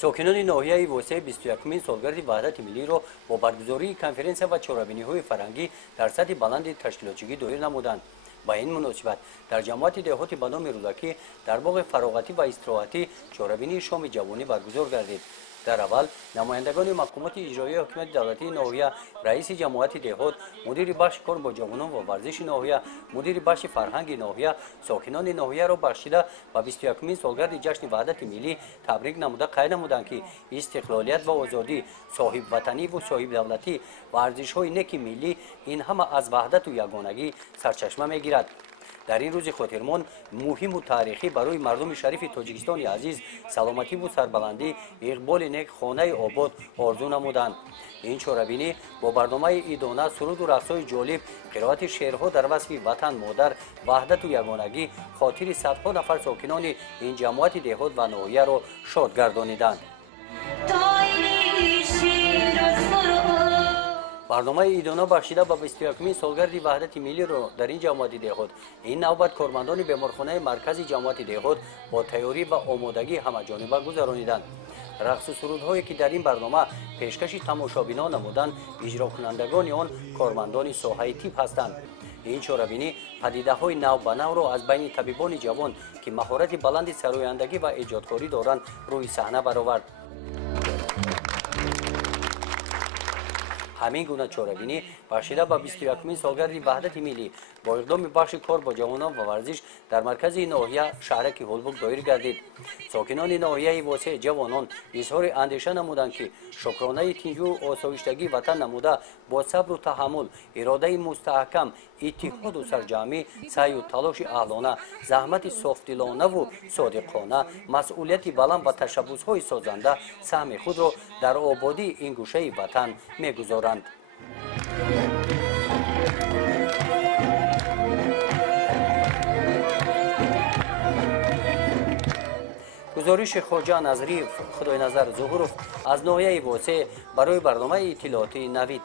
ساکنان ناحیه واسه 21مین سالگرد وحدت ملی را با برگزاری کنفرانس و چهاربینی‌های فرهنگی در سطح بلند تشکیلاتچی دایر نمودند. با این مناسبت در جماعت دهاتی به نام رودکی در باغ فراغتی و استراحتی چهاربینی شام جوانی برگزار گردید. در اول نمایندگان مقامات اجرایی حکومت دولتی ناحیه، رئیس جماعت دهات، مدیر بخش کار با جوانان و ورزش ناحیه، مدیر بخش فرهنگ ناحیه، ساکنان ناحیه را بخشیده و 21مین سالگرد جشن وحدت ملی تبریک نموده قید نمودند که استقلالیت و آزادی، صاحب وطنی و صاحب دولتی و ارزش‌های نیک ملی این همه از وحدت و یگانگی سرچشمه می‌گیرد. در این روز خاطرمان مهم و تاریخی برای مردم شریف تاجیکستان عزیز سلامتی و سربلندی، اقبال نیک، خانه آباد آرزو نمودند. این چهاربینی با برنامه ایدانه، سرود و رقص‌های جالب، قرائت شعرها در وصف وطن مادر، وحدت و یگانگی خاطر صدها نفر ساکنان این جماعت دهات و ناحیه را شاد گردانیدند. برنامه ایدانه بخشیده به 21مین سالگرد وحدت ملی را در این جماعت دهات این نوبت کارمندان بیمارخانه مرکزی جماعت دهات با تیاری و آمادگی همه‌جانبه گذرانیدند. رقص و سرودهایی که در این برنامه پیشکش تماشابینان نمودند، اجرا کنندگان آن کارمندان ساحه طب هستند. این چهاربینی پدیده‌های نو به نو را از بین طبیبان جوان که مهارت بلند سرایندگی و ایجادکاری دارند روی صحنه برآورد. همین گونه چهاربینی بخشیده به 21مین سالگرد وحدت ملی با اقدام بخش کار با جوانان و ورزش در مرکز ناحیه شهرک هولبوک دایر گردید. ساکنان ناحیه واسع جوانان اظهار اندیشه نمودند که شکرانه تنجو و آسایشتگی وطن نموده با صبر و تحمل، اراده مستحکم، اتحاد و سرجمی، سعی و تلاش اهلانه، زحمت صافدلانه و صادقانه، مسئولیت بلند و تشبس‌های سازنده سهم خود را در آبادی این گوشه وطن می‌گذارند. گزارش خواجه نظری خدای نظر ظهورов از ناحیه واسع برای برنامه اطلاعاتی نوید.